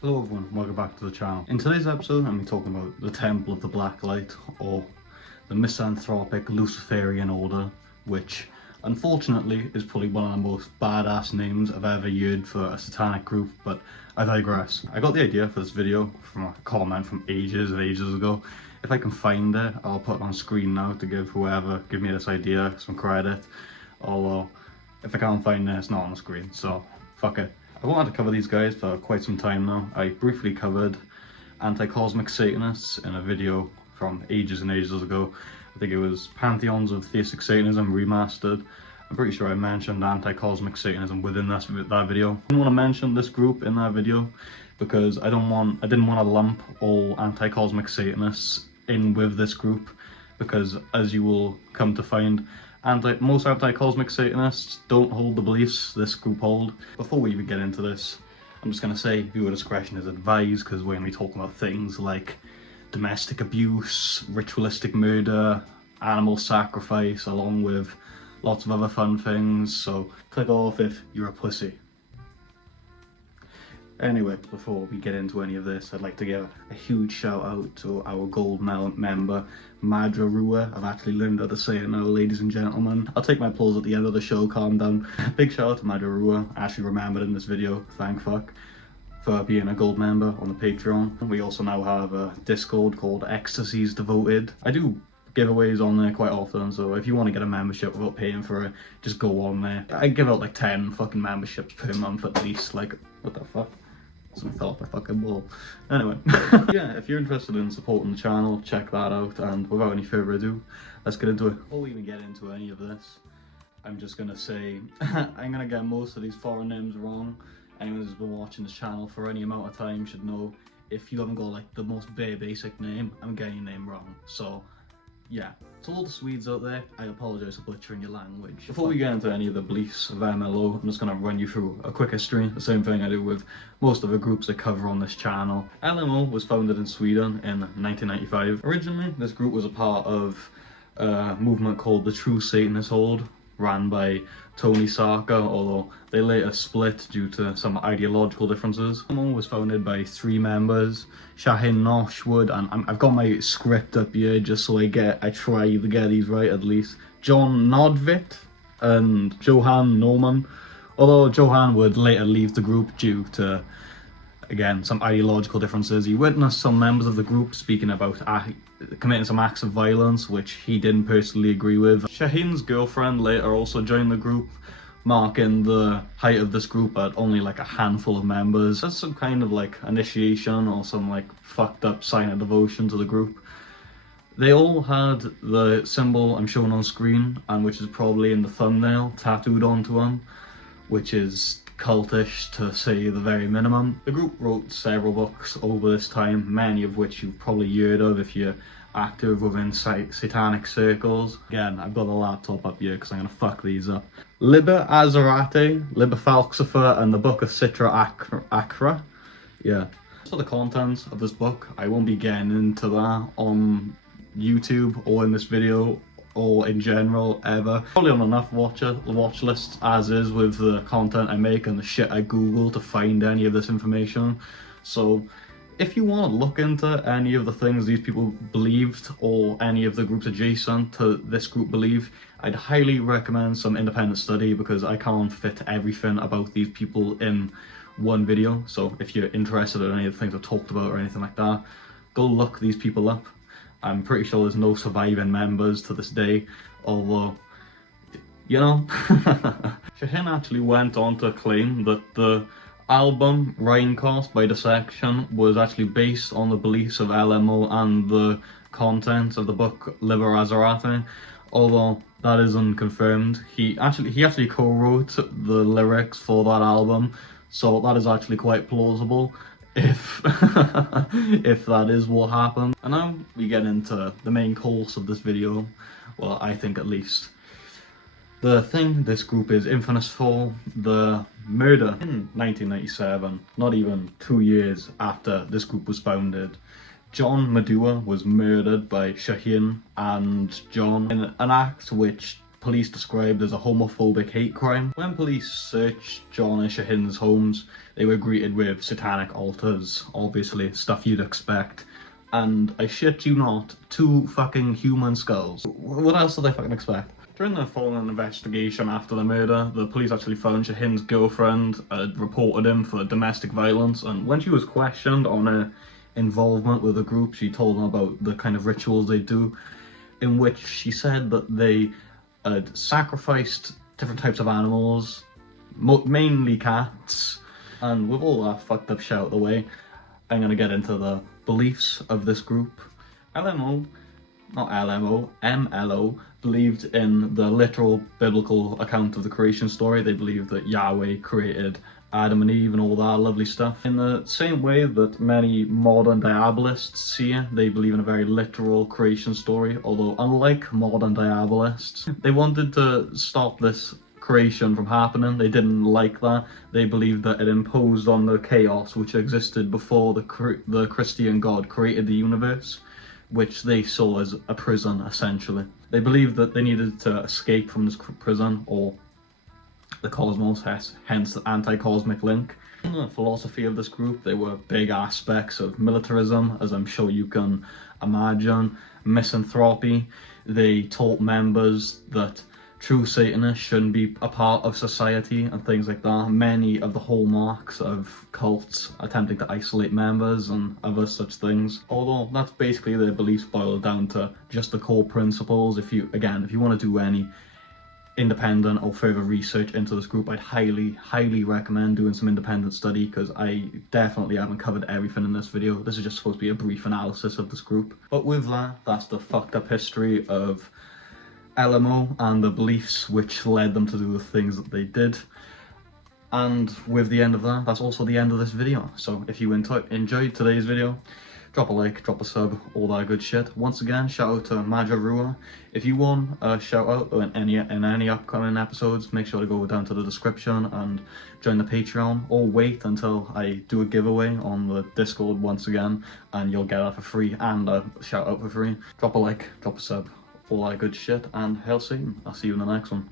Hello everyone, welcome back to the channel. In today's episode, I'm talking about the Temple of the Black Light, or the misanthropic Luciferian Order, which unfortunately is probably one of the most badass names I've ever heard for a satanic group, but I digress. I got the idea for this video from a comment from ages and ages ago. If I can find it, I'll put it on screen now to give whoever gave me this idea some credit, although if I can't find it, it's not on the screen, so fuck it. I wanted to cover these guys for quite some time now. I briefly covered anti-cosmic Satanists in a video from ages and ages ago. I think it was Pantheons of Theistic Satanism Remastered. I'm pretty sure I mentioned anti-cosmic Satanism within that video. I didn't want to mention this group in that video because I didn't want to lump all anti-cosmic Satanists in with this group, because as you will come to find, most anti-cosmic Satanists don't hold the beliefs this group hold. Before we even get into this, I'm just going to say viewer discretion is advised, because we're going to be talking about things like domestic abuse, ritualistic murder, animal sacrifice, along with lots of other fun things, so click off if you're a pussy. Anyway, before we get into any of this, I'd like to give a huge shout out to our gold member, Madra Rua. I've actually learned how to say it now, ladies and gentlemen. I'll take my applause at the end of the show, calm down. Big shout out to Madra Rua, I actually remembered in this video, thank fuck, for being a gold member on the Patreon. We also now have a Discord called Ecstasy's Devoted. I do giveaways on there quite often, so if you want to get a membership without paying for it, just go on there. I give out like 10 fucking memberships per month at least, like, what the fuck? Something fell off my fucking wall. Anyway, yeah, if you're interested in supporting the channel, check that out, and without any further ado, let's get into it. Before we even get into any of this, I'm just gonna say, I'm gonna get most of these foreign names wrong. Anyone who's been watching this channel for any amount of time should know, if you haven't got like the most bare basic name, I'm getting your name wrong. So yeah, to all the Swedes out there, I apologise for butchering your language. Before we get into any of the beliefs of MLO, I'm just going to run you through a quick history, the same thing I do with most of the groups I cover on this channel. LMO was founded in Sweden in 1995. Originally, this group was a part of a movement called the True Satanist Horde, ran by Tony Sarka, although they later split due to some ideological differences. LMO was founded by 3 members, Shahin Noshwood, and I've got my script up here just so I try to get these right at least, John Nodvit and Johan Norman, although Johan would later leave the group due to, again, some ideological differences. He witnessed some members of the group speaking about committing some acts of violence, which he didn't personally agree with. Shahin's girlfriend later also joined the group, marking the height of this group at only like a handful of members. That's some kind of like initiation or some like fucked up sign of devotion to the group. They all had the symbol I'm showing on screen, and which is probably in the thumbnail, tattooed onto them, which is cultish to say the very minimum. The group wrote several books over this time, many of which you've probably heard of if you're active within satanic circles. Again, I've got the laptop up here because I'm going to fuck these up. Liber Azerate, Liber Falxifer, and the Book of Citra Acra. Yeah. For the contents of this book, I won't be getting into that on YouTube or in this video, or in general ever. Probably on enough watch lists as is with the content I make and the shit I Google to find any of this information. So if you want to look into any of the things these people believed, or any of the groups adjacent to this group believe, I'd highly recommend some independent study, because I can't fit everything about these people in one video. So if you're interested in any of the things I've talked about or anything like that, go look these people up. I'm pretty sure there's no surviving members to this day, although, you know. Shahin actually went on to claim that the album Rheinkost by Dissection was actually based on the beliefs of LMO and the contents of the book Liber Azerate, although that is unconfirmed. He actually co-wrote the lyrics for that album, so that is actually quite plausible if if that is what happened. And now we get into the main course of this video, well, I think at least. The thing this group is infamous for, the murder. In 1997, not even 2 years after this group was founded, John Madua was murdered by Shahin and John in an act which police described as a homophobic hate crime. When police searched John and Shahin's homes, they were greeted with satanic altars, obviously stuff you'd expect. And I shit you not, 2 fucking human skulls. What else did I fucking expect? During the following investigation after the murder, the police actually found Shahin's girlfriend had reported him for domestic violence, and when she was questioned on her involvement with the group, she told them about the kind of rituals they do, in which she said that they had sacrificed different types of animals, mainly cats, and with all that fucked up shit out of the way, I'm going to get into the beliefs of this group. MLO believed in the literal biblical account of the creation story. They believed that Yahweh created Adam and Eve and all that lovely stuff. In the same way that many modern diabolists see it, they believe in a very literal creation story, although unlike modern diabolists, they wanted to stop this creation from happening. They didn't like that. They believed that it imposed on the chaos which existed before the Christian God created the universe, which they saw as a prison, essentially. They believed that they needed to escape from this prison, or the cosmos, hence the anti-cosmic link. In the philosophy of this group, there were big aspects of militarism, as I'm sure you can imagine, misanthropy. They taught members that true Satanists shouldn't be a part of society and things like that. Many of the hallmarks of cults attempting to isolate members and other such things. Although that's basically their beliefs boiled down to just the core principles. If you want to do any independent or further research into this group, I'd highly recommend doing some independent study, because I definitely haven't covered everything in this video. This is just supposed to be a brief analysis of this group. But with that, that's the fucked up history of LMO and the beliefs which led them to do the things that they did. And with the end of that, that's also the end of this video. So if you enjoyed today's video, drop a like, drop a sub, all that good shit. Once again, shout out to Majarua. If you want a shout out in any upcoming episodes, make sure to go down to the description and join the Patreon, or wait until I do a giveaway on the Discord once again, and you'll get that for free and a shout out for free. Drop a like, drop a sub, all that good shit, and hail Satan. I'll see you in the next one.